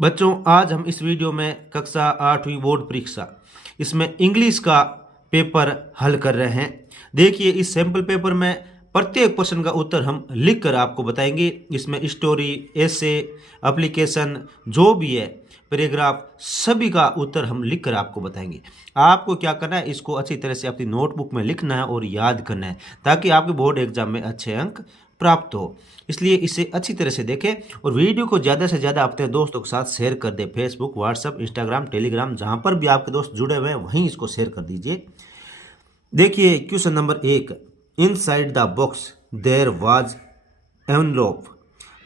बच्चों, आज हम इस वीडियो में कक्षा 8वीं बोर्ड परीक्षा इसमें इंग्लिश का पेपर हल कर रहे हैं। देखिए, इस सैंपल पेपर में प्रत्येक प्रश्न का उत्तर हम लिख कर आपको बताएंगे। इसमें स्टोरी, एसे, एप्लीकेशन जो भी है, पैराग्राफ, सभी का उत्तर हम लिख कर आपको बताएंगे। आपको क्या करना है, इसको अच्छी तरह से अपनी नोटबुक में लिखना है और याद करना है ताकि आपके बोर्ड एग्जाम में अच्छे अंक प्राप्त हो। इसलिए इसे अच्छी तरह से देखें और वीडियो को ज़्यादा से ज़्यादा अपने दोस्तों के साथ शेयर कर दें। फेसबुक, व्हाट्सएप, इंस्टाग्राम, टेलीग्राम, जहां पर भी आपके दोस्त जुड़े हुए हैं वहीं इसको शेयर कर दीजिए। देखिए question number 1, inside the box there was envelope.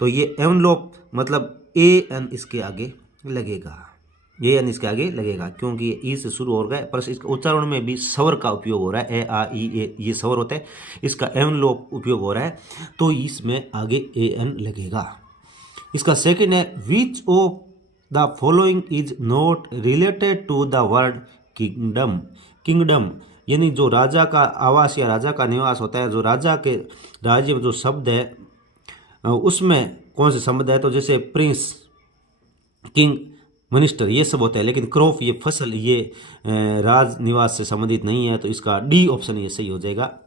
तो ये एनवलप मतलब ए एन इसके आगे लगेगा, ये एन इसके आगे लगेगा क्योंकि ये ई से शुरू हो गया, पर इसका उच्चारण में भी स्वर का उपयोग हो रहा है। ए आ ई ए ये स्वर होता है, इसका एनवलप उपयोग हो रहा है तो इसमें आगे ए एन लगेगा। इसका सेकंड है, which of the following is not related to the word kingdom. Kingdom यानी जो राजा का आवास या राजा का निवास होता है, जो राजा के राज्य में जो शब्द है उसमें कौन से शब्द है। तो जैसे प्रिंस, किंग, मिनिस्टर ये सब होता है, लेकिन क्रॉप ये फसल ये राज निवास से संबंधित नहीं है, तो इसका डी ऑप्शन ये सही हो जाएगा।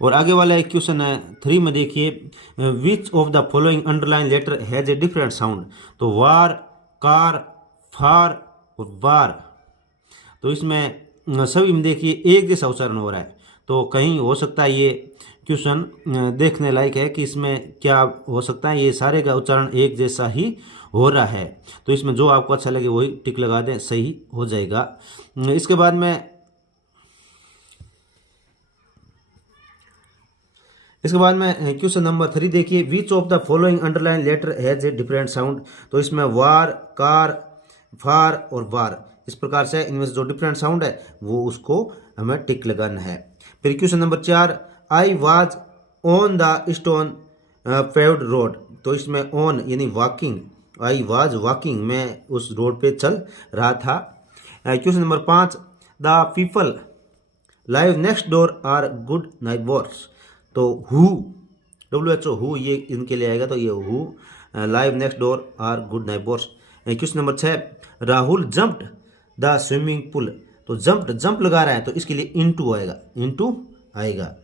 और आगे वाला एक क्वेश्चन है 3 में, देखिए which of the following underline letter has a different sound. तो वार, कार, फार और वार, तो इसमें सभी में देखिए एक जैसा उच्चारण हो रहा है। तो कहीं हो सकता है ये क्वेश्चन देखने लायक है कि इसमें क्या हो सकता है, ये सारे का उच्चारण एक जैसा ही हो रहा है। तो इसमें जो आपको अच्छा लगे वही टिक लगा दें, सही हो जाएगा। इसके बाद में क्वेश्चन नंबर 3 देखिए, which of the following underline letter has a different sound. तो इसमें वार, कार, फार और वार, इस प्रकार से इनमें से जो डिफरेंट साउंड है वो उसको हमें टिक लगाना है। फिर question number 4, I was on the stone paved road. तो इसमें ऑन यानी वॉकिंग, आई वाज वॉकिंग, मैं उस रोड पे चल रहा था। Question number 5, the people live next door are good neighbours. तो हु, WHO हु ये इनके लिए आएगा, तो ये who live next door are good neighbours. Question number 6, Rahul jumped the swimming pool. तो जंप लगा रहा है तो इसके लिए इनटू आएगा, इनटू आएगा।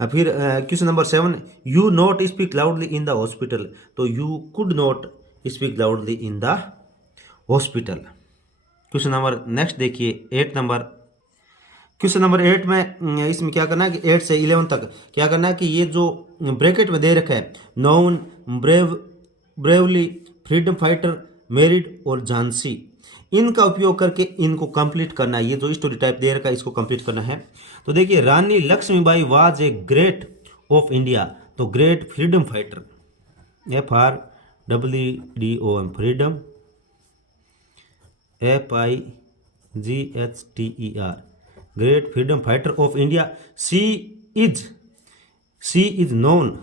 फिर question number 7, you not speak loudly in the hospital. तो you could not speak loudly in the hospital. Question number next देखिए 8 नंबर, क्वेश्चन नंबर 8 में इसमें क्या करना है कि 8 से 11 तक क्या करना है कि ये जो ब्रैकेट में दे रखा है, non, brave, bravely, freedom fighter, married और झांसी, इनका उपयोग करके इनको कंप्लीट करना है। ये जो स्टोरी टाइप दे रखा है इसको कंप्लीट करना है। तो देखिए, Rani Lakshmibai was a great of India. तो great freedom fighter, FREEDOM, freedom, FIGHTER, great freedom fighter of India. She is known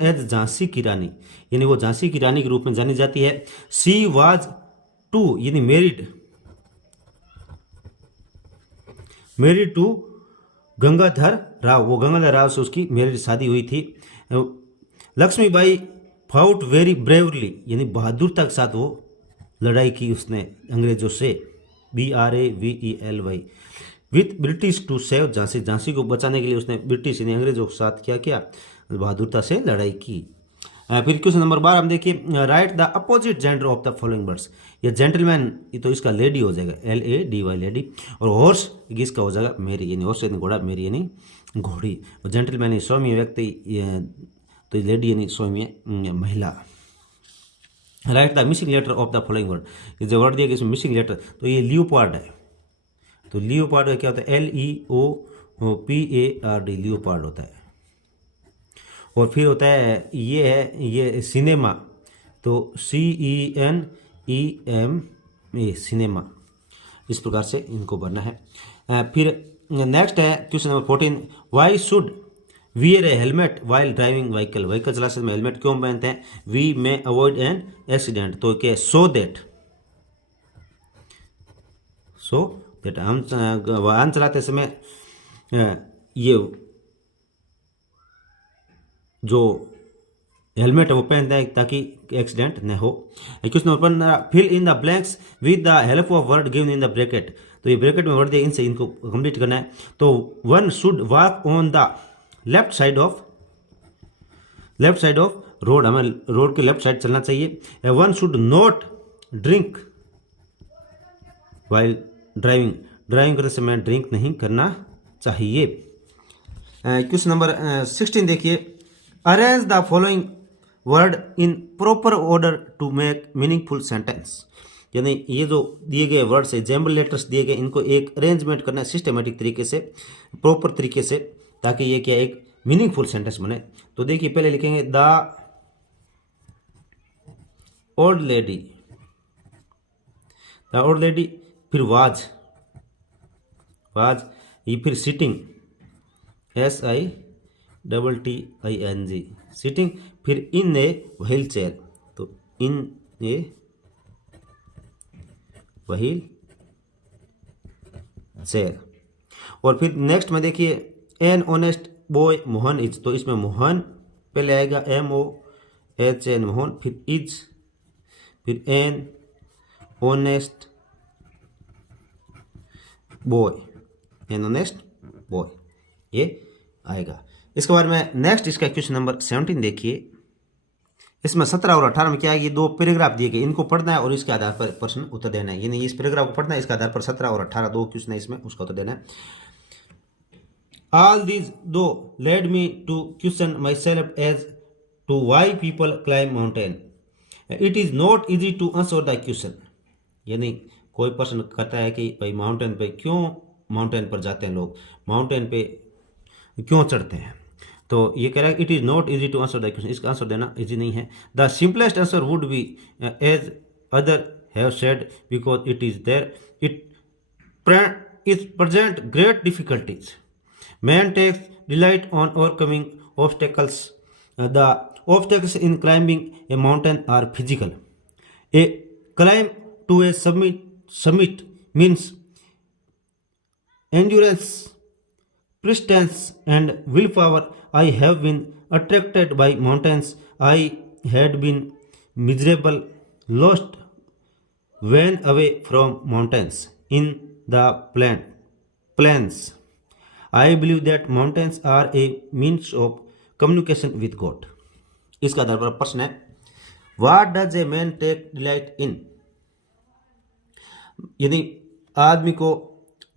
as Jhansi की रानी, यानी वो झांसी की रानी के रूप में जानी जाती है। शी वाज टू यानी मैरिड टू गंगाधर राव, वो गंगाधर राव से उसकी मैरिज शादी हुई थी। लक्ष्मीबाई फाउट वेरी ब्रेवली, यानी बहादुरता के साथ वो लड़ाई की उसने अंग्रेजों से, BRAVELY, with British to save Jhansi, Jhansi को बचाने के लिए उसने ब्रिटिश यानी अंग्रेजों के साथ क्या किया, बहादुरता से लड़ाई की। फिर क्वेश्चन नंबर 12 हम देखिए, right the opposite gender of the following words. ये जेंटलमैन, ये तो इसका लेडी हो जाएगा, LADY लेडी, और हॉर्स इसका हो जाएगा मेरी, यानी हॉर्स यानी घोड़ा, मेरी यानी घोड़ी, और जेंटलमैन यानी सौम्य व्यक्ति, तो लेडी यानी सौम्य महिला। Write the missing letter of the following word. ये जो वर्ड दिया गया इसमें मिसिंग लेटर, तो ये लियोपार्ड है। तो लियोपार्ड का क्या होता है, LEOPARD, लियोपार्ड होता है। और फिर होता है ये सिनेमा, तो CENEMA, सिनेमा, इस प्रकार से इनको भरना है। फिर नेक्स्ट है question number 14, why should wear A helmet while driving vehicle. Vehicle चलाते समय हेलमेट क्यों पहनते हैं, वी में अवॉइड एन एक्सीडेंट। तो क्या, सो दैट हम वाहन चलाते समय ये जो हेलमेट वो पहनते हैं ताकि एक्सीडेंट न हो। Question number 15, fill in the blanks with the help of word given in the bracket. तो ये ब्रैकेट में वर्ड दिए, इनसे इनको कंप्लीट करना है। तो one should walk on the left side of road, हमें रोड के लेफ्ट साइड चलना चाहिए। One should not drink while driving करते समय ड्रिंक नहीं करना चाहिए। क्वेश्चन नंबर 16 देखिए, arrange the following word in proper order to make meaningful sentence. यानी ये जो दिए गए वर्ड्स है, जैम्बल लेटर्स दिए गए, इनको एक अरेंजमेंट करना है सिस्टमेटिक तरीके से, प्रॉपर तरीके से, ताकि ये क्या एक मीनिंगफुल सेंटेंस बने। तो देखिए पहले लिखेंगे द ओल्ड लेडी, फिर वाज, ये फिर सिटिंग, SITTING सिटिंग, फिर इन ए व्हील चेयर, तो इन ए व्हील चेयर। और फिर नेक्स्ट में देखिए an honest boy Mohan is, तो इसमें मोहन पहले आएगा, MOHN मोहन, फिर इज, फिर एन ऑनेस्ट बॉय, ये आएगा। इसके बाद में नेक्स्ट इसका क्वेश्चन नंबर 17 देखिए, इसमें 17 और 18 में क्या है, ये दो पैराग्राफ दिए गए, इनको पढ़ना है और इसके आधार पर प्रश्न उत्तर देना है। यानी इस पैराग्राफ को पढ़ना है, इसके आधार पर 17 और 18 दो क्वेश्चन है इसमें, उसका उत्तर देना है। All these though led me to question myself as to why people climb mountain, it is not easy to answer the question. यानी कोई प्रश्न करता है कि भाई माउंटेन पर जाते हैं लोग, माउंटेन पे क्यों चढ़ते हैं, तो ये कह रहा है it is not easy to answer the question, इसका आंसर देना इजी नहीं है। The simplest answer would be as other have said because it is there it present great difficulties, man takes delight on overcoming obstacles, the obstacles in climbing a mountain are physical, a climb to a summit means endurance, persistence and willpower. I have been attracted by mountains. I had been miserable, lost when away from mountains in the plains. I believe that mountains are a means of communication with God. इसका आधार पर प्रश्न है, What does a man take delight in? यदि आदमी को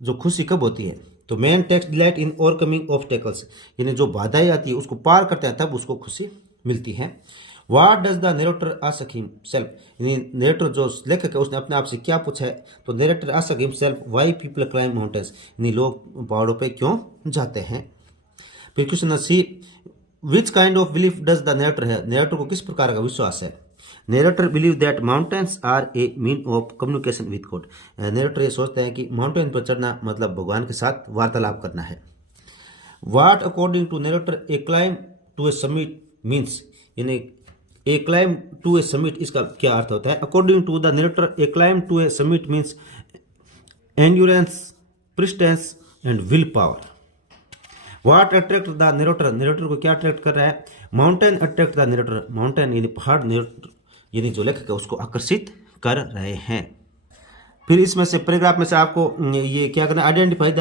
जो खुशी कब होती है, तो man takes delight in overcoming obstacles, यानी जो बाधाएं आती है उसको पार करता है तब उसको खुशी मिलती है। What does the narrator ask himself, यानी नरेटर जो लेखक है उसने अपने आप से क्या पूछा है, तो narrator ask himself why people climb mountains, यानी लोग पहाड़ों पे क्यों जाते हैं। फिर question C, which kind of belief does the narrator है, नरेटर को किस प्रकार का विश्वास है। Narrator believe that mountains are a mean of communication with God, narrator ये सोचते हैं कि माउंटेन पर चढ़ना मतलब भगवान के साथ वार्तालाप करना है। What according to narrator a climb to a summit means, यानी a climb to a summit इसका क्या अर्थ होता है। According to the narrator a climb to a summit means endurance, persistence and will power. What attract the narrator, narrator को क्या attract कर रहा है। Mountain attract the narrator, mountain यानी पहाड़ नरेटर यानी जो लेखक है उसको आकर्षित कर रहे हैं। फिर इसमें से पैराग्राफ में से आपको ये क्या करना है, identify the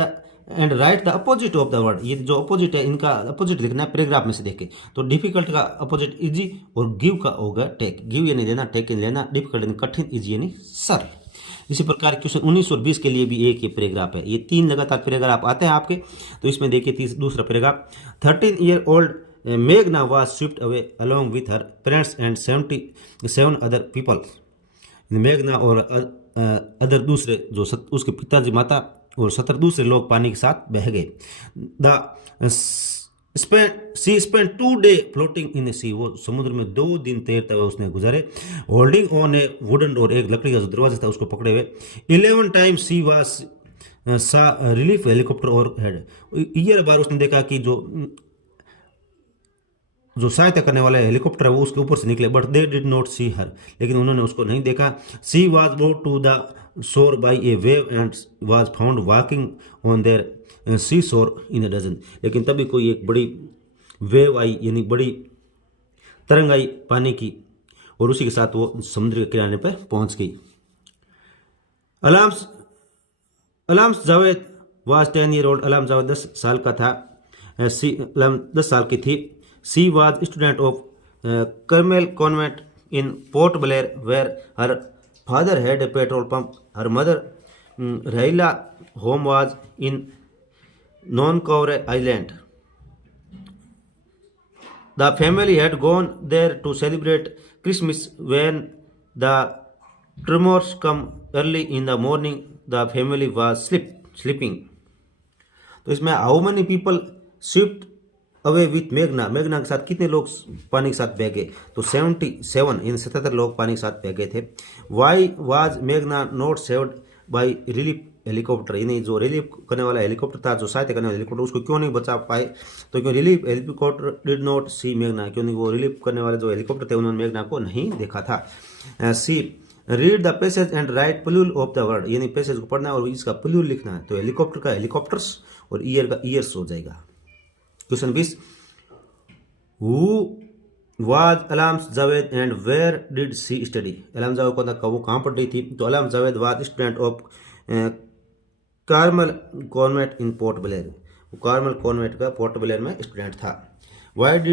end right the opposite of the word, ये जो अपोजिट है इनका अपोजिट लिखना है पैराग्राफ में से देख के। तो डिफिकल्ट का अपोजिट इजी और गिव का होगा टेक, गिव यानी देना, टेक यानी लेना, डिफिकल्ट यानी कठिन, इजी यानी सरल। इसी प्रकार क्वेश्चन 19 और 20 के लिए भी एक ये पैराग्राफ है, ये 3 लगातार पैराग्राफ आते हैं आपके। तो इसमें देखिए दूसरा paragraph, 13 year old Meghna was swept away along with her parents and 77 other people. मेघना और अदर दूसरे जो उसके पिताजी माता और 70 दूसरे लोग पानी के साथ बह गए। She spent 2 days floating in the sea, वो समुद्र में 2 दिन तैरते हुए उसने गुजारे। Holding on A wooden door, एक लकड़ी का जो दरवाजा था उसको पकड़े हुए। 11 times she was saw relief helicopter और हेड, 11 बार उसने देखा कि जो सहायता करने वाला हेलीकॉप्टर है वो उसके ऊपर से निकले, but they did not see her, लेकिन उन्होंने उसको नहीं देखा। She was brought to the shore by a wave and was found walking on their sea shore in a dozen, लेकिन तभी कोई एक बड़ी वेव आई यानी बड़ी तरंग आई पानी की और उसी के साथ वो समुद्र के किनारे पर पहुंच गई। Almas Javed was 10 year old. Alam Javed 10 साल का था। अलाम 10 साल की थी। She was student of Carmel convent in Port Blair where her father had a petrol pump. Her mother Rahila home was in Nancowry island. The family had gone there to celebrate Christmas. When the tremors come early in the morning, the family was sleeping. तो इसमें how many people shipped away with मेघना। मेघना के साथ कितने लोग पानी के साथ बह गए? तो 77 इन 77 लोग पानी के साथ बह गए थे। Why was मेघना not saved by relief helicopter? यानी जो रिलीफ करने वाला हेलीकॉप्टर था, जो सहायता करने वाला हेलीकॉप्टर, उसको क्यों नहीं बचा पाए? तो क्यों रिलीफ हेलीकॉप्टर डिड नॉट सी मेघना, क्यों नहीं वो रिलीफ करने वाले जो हेलीकॉप्टर थे उन्होंने मेघना को नहीं देखा था। She read the passage and write plural of the word. यानी पैसेज को पढ़ना है और इसका प्लूल लिखना है। तो हेलीकॉप्टर का हेलीकॉप्टर्स और ईयर का ईयर्स हो जाएगा। Question 20 who was Almas Javed and where did she study? Alam Javed को वो कहाँ पढ़ रही थी? तो Alam Javed was student of Carmel convent in Port Blair. वो कार्मल कॉन्वेंट का पोर्ट ब्लेयर में स्टूडेंट था। When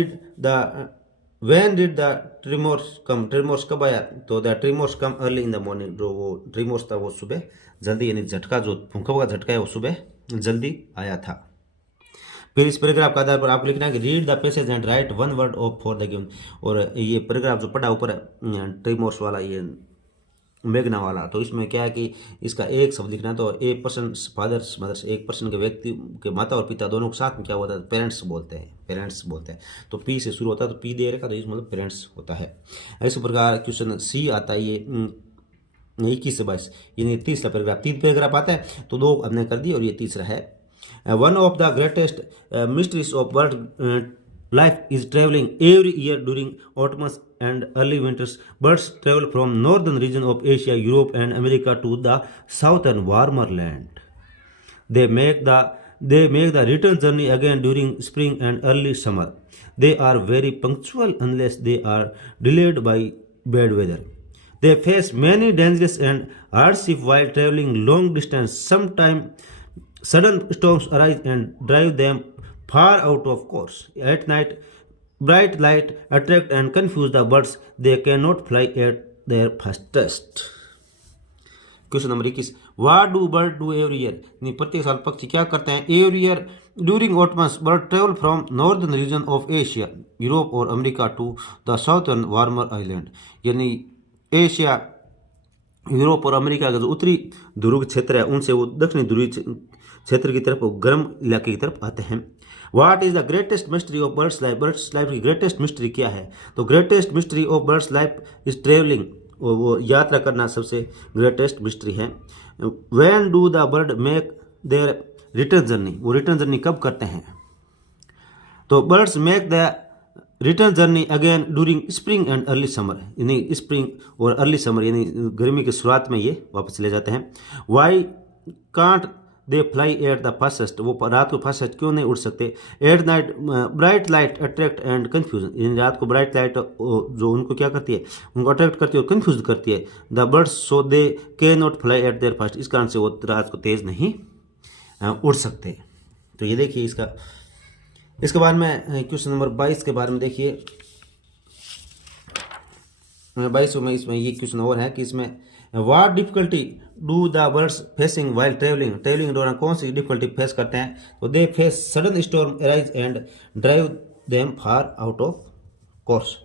did the tremors come? Tremors कब आया? तो the tremors come early in the morning. जो वो ट्रिमोर्स था वो सुबह जल्दी, यानी झटका, जो भूकंप का झटका है वो सुबह जल्दी आया था। फिर इस पैराग्राफ के आधार पर आपको लिखना है कि read the passage and right one word of for the given. और ये पैराग्राफ जो पढ़ा ऊपर ट्रिमोर्स वाला, ये मेघना वाला, तो इसमें क्या है कि इसका एक शब्द लिखना है। तो ए पर्सन फादर्स मदर्स, एक पर्सन के व्यक्ति के माता और पिता दोनों के साथ में क्या होता है? पेरेंट्स बोलते हैं। तो पी से शुरू होता है, तो पी दे रखा, तो इसमें मतलब पेरेंट्स होता है। इसी प्रकार क्वेश्चन सी आता है, ये 21 से 22, यानी तीसरा पैराग्राफ। 3 पैराग्राफ आता है तो 2 हमने कर दिए और ये तीसरा है। One of the greatest mysteries of world life is traveling every year during autumns and early winters. Birds travel from northern region of Asia, Europe and America to the southern warmer land. They make the return journey again during spring and early summer. They are very punctual unless they are delayed by bad weather. They face many dangerous and hardship while traveling long distance. Sometimes sudden storms arise and drive them far out of course. At night, bright light attract and confuse the birds. They cannot fly at their fastest. Question number 21 what do bird do every year? प्रत्येक साल पक्षी क्या करते हैं? Every year during autumns bird travel from northern region of Asia, Europe और America to the southern warmer island. यानी Asia, Europe और America का जो उत्तरी ध्रुव क्षेत्र है उनसे वो दक्षिणी ध्रुवीय क्षेत्र की तरफ, गर्म इलाके की तरफ आते हैं। What is the greatest mystery of birds life? Birds life की ग्रेटेस्ट मिस्ट्री क्या है? तो greatest mystery of birds life is travelling, वो यात्रा करना सबसे ग्रेटेस्ट मिस्ट्री है। When do the bird make their return journey? वो रिटर्न जर्नी कब करते हैं? तो birds make the return journey again during spring and early summer, यानी स्प्रिंग और अर्ली समर यानी गर्मी की शुरुआत में ये वापस चले जाते हैं। Why can't they fly at the fastest? वो रात को फास्टेस्ट क्यों नहीं उड़ सकते? At night bright light attract and confuse, यानी रात को ब्राइट लाइट जो उनको क्या करती है? उनको अट्रैक्ट करती है और कन्फ्यूज करती है। The birds so they can not fly eight there fast, इस कारण से वो रात को तेज नहीं उड़ सकते। तो ये देखिए इसके बाद में क्वेश्चन नंबर 22 के बारे में देखिए। 22 में इसमें ये क्वेश्चन और है कि इसमें what difficulty do the birds facing while travelling? Travelling के दौरान कौन सी डिफिकल्टी फेस करते हैं? तो they face sudden storm arise and drive them far out of course.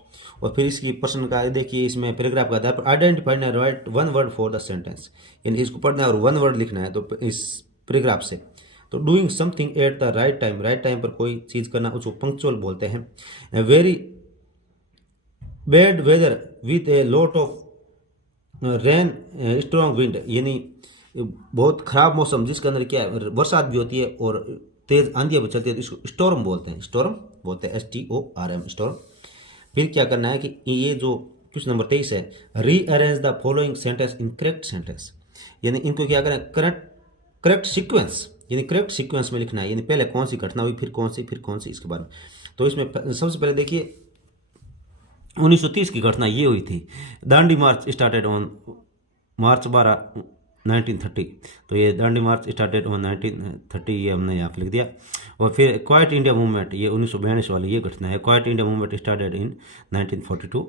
और फिर इसकी प्रश्न का देखिए, इसमें पैराग्राफ का आधार पर identified and right one word for the sentence, यानी इसको पढ़ना है और वन वर्ड लिखना है। तो इस पैराग्राफ से तो doing something at the right time, right time पर कोई चीज़ करना उसको पंक्चुअल बोलते हैं। Very bad weather with a lot of rain strong wind, यानी बहुत खराब मौसम जिसके अंदर क्या है? बरसात भी होती है और तेज आंधियाँ भी चलती है, तो इसको स्टॉर्म बोलते हैं। STORM storm. फिर क्या करना है कि ये जो क्वेश्चन नंबर 23 है, rearrange the following sentence in correct sentence, यानी इनको क्या करें? करेक्ट सीक्वेंस, यानी करेक्ट सीक्वेंस में लिखना है, यानी पहले कौन सी घटना हुई, फिर कौन सी, इसके बाद। तो इसमें सबसे पहले देखिए 1930 की घटना ये हुई थी। दांडी मार्च स्टार्टेड ऑन मार्च 12 1930। तो ये दांडी मार्च स्टार्टेड ऑन 1930, ये हमने यहाँ पे लिख दिया। और फिर क्वाइट इंडिया मूवमेंट, ये 1942 वाली ये घटना है। Quite India movement started in 1942।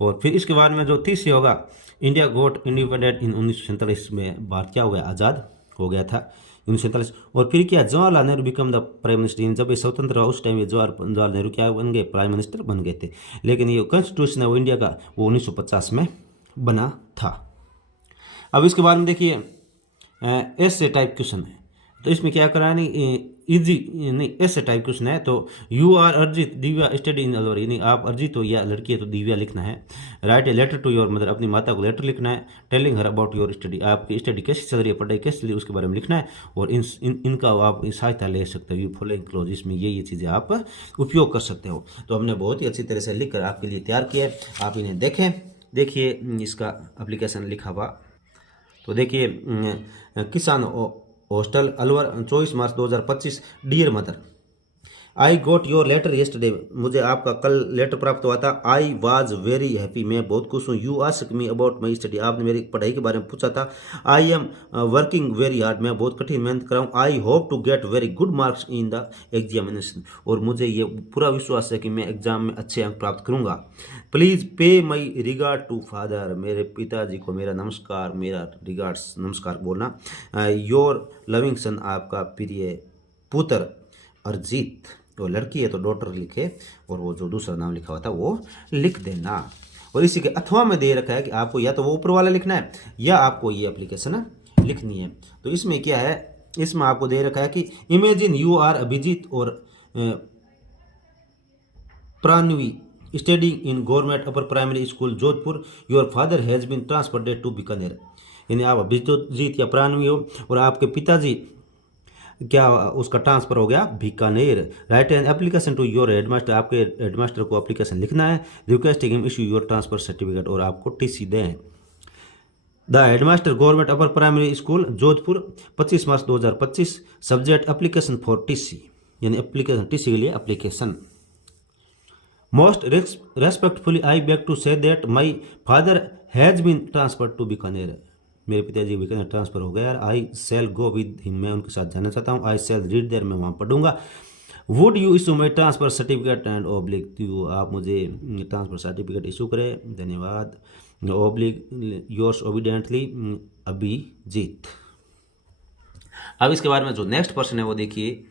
और फिर इसके बाद में जो तीसरी होगा, इंडिया गोट इंडिपेंडेंट इन 1947 में भारत क्या हो गया, आज़ाद हो गया था 1947। और फिर क्या, Jawaharlal Nehru become the prime minister. जब ये स्वतंत्र हुआ उस टाइम ये जवाहरलाल नेहरू क्या बन गए, प्राइम मिनिस्टर बन गए थे। लेकिन ये कॉन्स्टिट्यूशन है वो इंडिया का, वो 1950 में बना था। अब इसके बाद में देखिए ऐसे टाइप क्वेश्चन है, तो इसमें क्या करा नहीं, इजी नहीं, ऐसे टाइप क्वेश्चन है। तो यू आर अर्जित दिव्या स्टडी इन अलवर, यानी आप अर्जित हो या लड़की है तो दिव्या लिखना है। Write a letter to your mother, अपनी माता को लेटर लिखना है। Telling her about your study, आपकी स्टडी कैसी चल रही है, पढ़ाई कैसी चल रही है, उसके बारे में लिखना है। और इनका आप सहायता ले सकते हो। यू फॉलोइंग क्लोज, इसमें ये चीज़ें आप उपयोग कर सकते हो। तो हमने बहुत ही अच्छी तरह से लिख कर आपके लिए तैयार किया है, आप इन्हें देखें। देखिए इसका एप्लीकेशन लिखा हुआ, तो देखिए Kisan hostel Alwar 24 March 2025। Dear mother, I got your letter yesterday, मुझे आपका कल लेटर प्राप्त हुआ था। आई वॉज वेरी हैप्पी, मैं बहुत खुश हूँ। You ask me about my study, आपने मेरी पढ़ाई के बारे में पूछा था। I am working very hard, मैं बहुत कठिन मेहनत कर रहा हूँ। I hope to get very good marks in the examination, और मुझे ये पूरा विश्वास है कि मैं एग्जाम में अच्छे अंक प्राप्त करूँगा। प्लीज़ पे माई रिगार्ड टू फादर, मेरे पिताजी को मेरा नमस्कार, मेरा रिगार्ड्स नमस्कार बोलना। योर लविंग सन, आपका प्रिय पुत्र अर्जित। तो लड़की है तो डॉटर लिखे, और वो जो दूसरा नाम लिखा हुआ था वो लिख देना। और इसी के अथवा में दे रखा है कि आपको या तो वो ऊपर वाला लिखना है या आपको ये एप्लीकेशन लिखनी है। तो इसमें क्या है, इसमें आपको दे रखा है कि इमेजिन यू आर अभिजीत और Pranavi studying in government upper primary school Jodhpur. Your father has been transferred to Bikaner, यानी आप अभिजीत या प्राणवी हो और आपके पिताजी क्या उसका ट्रांसफर हो गया Bikaner. Write an application to your headmaster, आपके हेडमास्टर को एप्लीकेशन लिखना है। Requesting him issue your transfer certificate, और आपको टीसी दें। The headmaster government upper primary school Jodhpur 25 March 2025। Subject application for TC, यानी एप्लीकेशन टीसी के लिए application. Most respectfully I beg to say that my father has been transfer to Bikaner, मेरे पिताजी Bikaner transfer हो गया यार। I cell go with him, मैं उनके साथ जाना चाहता हूँ। आई सेल रीड देयर, मैं वहाँ पढ़ूंगा। Would you issue my transfer certificate and oblige, तो आप मुझे ट्रांसफर सर्टिफिकेट इशू करें, धन्यवाद। Oblige yours obediently Abhijit. अब इसके बारे में जो नेक्स्ट पर्सन है वो देखिए,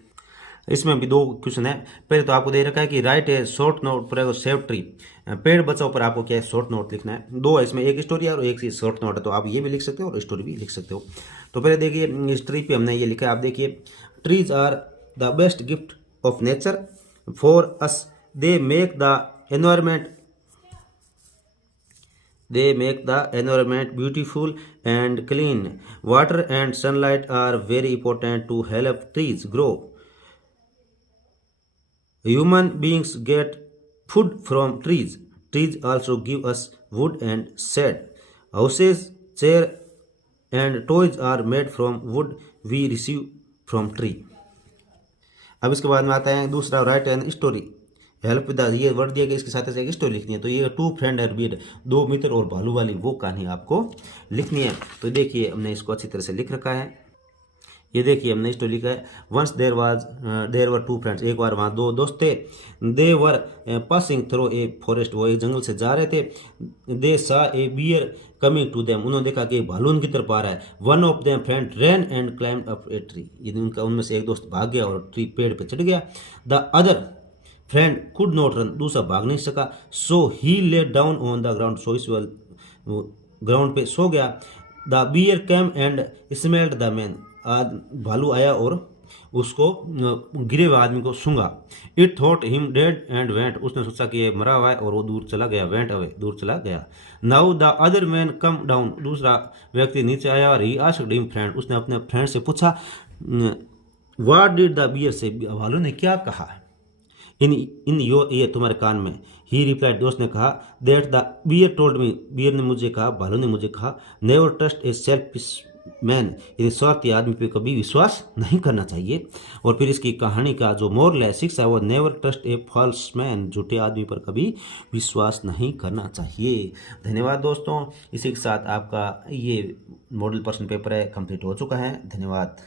इसमें भी 2 क्वेश्चन है। पहले तो आपको दे रखा है कि right A short note for save tree, पेड़ बचाओ पर आपको क्या है शॉर्ट नोट लिखना है। 2 है इसमें, एक स्टोरी है और एक शॉर्ट नोट है, तो आप ये भी लिख सकते हो और स्टोरी भी लिख सकते हो। तो पहले देखिए इस ट्री पे हमने ये लिखा है, आप देखिए trees are the best gift of nature for us, they make the environment beautiful and clean. Water and sunlight are very important to help trees grow. Human beings get food from trees. Trees also give us wood and shade. Houses, chairs, and toys are made from wood we receive from tree. अब इसके बाद में आता है दूसरा, right N story help with, ये word दिया गया, इसके साथ एक स्टोरी लिखनी है। तो ये 2 फ्रेंड एंड बीर, 2 मित्र और भालू वाली वो कहानी आपको लिखनी है। तो देखिए हमने इसको अच्छी तरह से लिख रखा है। ये देखिए हमने स्टोरी लिखा है। वंस देर वर 2 फ्रेंड्स, एक बार वहाँ 2 दोस्त थे। They were passing through a forest, वो एक जंगल से जा रहे थे। They saw a bear coming to them, उन्होंने देखा कि भालू उनकी तरफ आ रहा है। One of them friend ran and climbed up a tree, उनमें से एक दोस्त भाग गया और ट्री पेड़ पे चढ़ गया। The other friend could not run, दूसरा भाग नहीं सका। So he lay down on the ground, so इस ग्राउंड पे सो गया। The bear came and smelled the man, भालू आया और उसको गिरे हुए आदमी को सूंघा। It thought him dead and went, उसने सोचा कि ये मरा हुआ है और वो दूर चला गया। वेंट अवे, दूर चला गया। Now the other man come down, दूसरा व्यक्ति नीचे आया और ही आस्क्ड हिम फ्रेंड, उसने अपने फ्रेंड से पूछा व्हाट डिड द बियर से, भालू ने क्या कहा इन योर, ये तुम्हारे कान में। ही रिप्लाइड, दोस्त ने कहा that the bear told me, bear ने मुझे कहा, भालू ने मुझे कहा never trust a selfish man यानी स्वार्थी आदमी पे कभी विश्वास नहीं करना चाहिए। और फिर इसकी कहानी का जो मोरल है, शिक्षा है, वो नेवर ट्रस्ट ए फॉल्स मैन, झूठे आदमी पर कभी विश्वास नहीं करना चाहिए। धन्यवाद दोस्तों, इसी के साथ आपका ये मॉडल प्रश्न पेपर है कंप्लीट हो चुका है। धन्यवाद।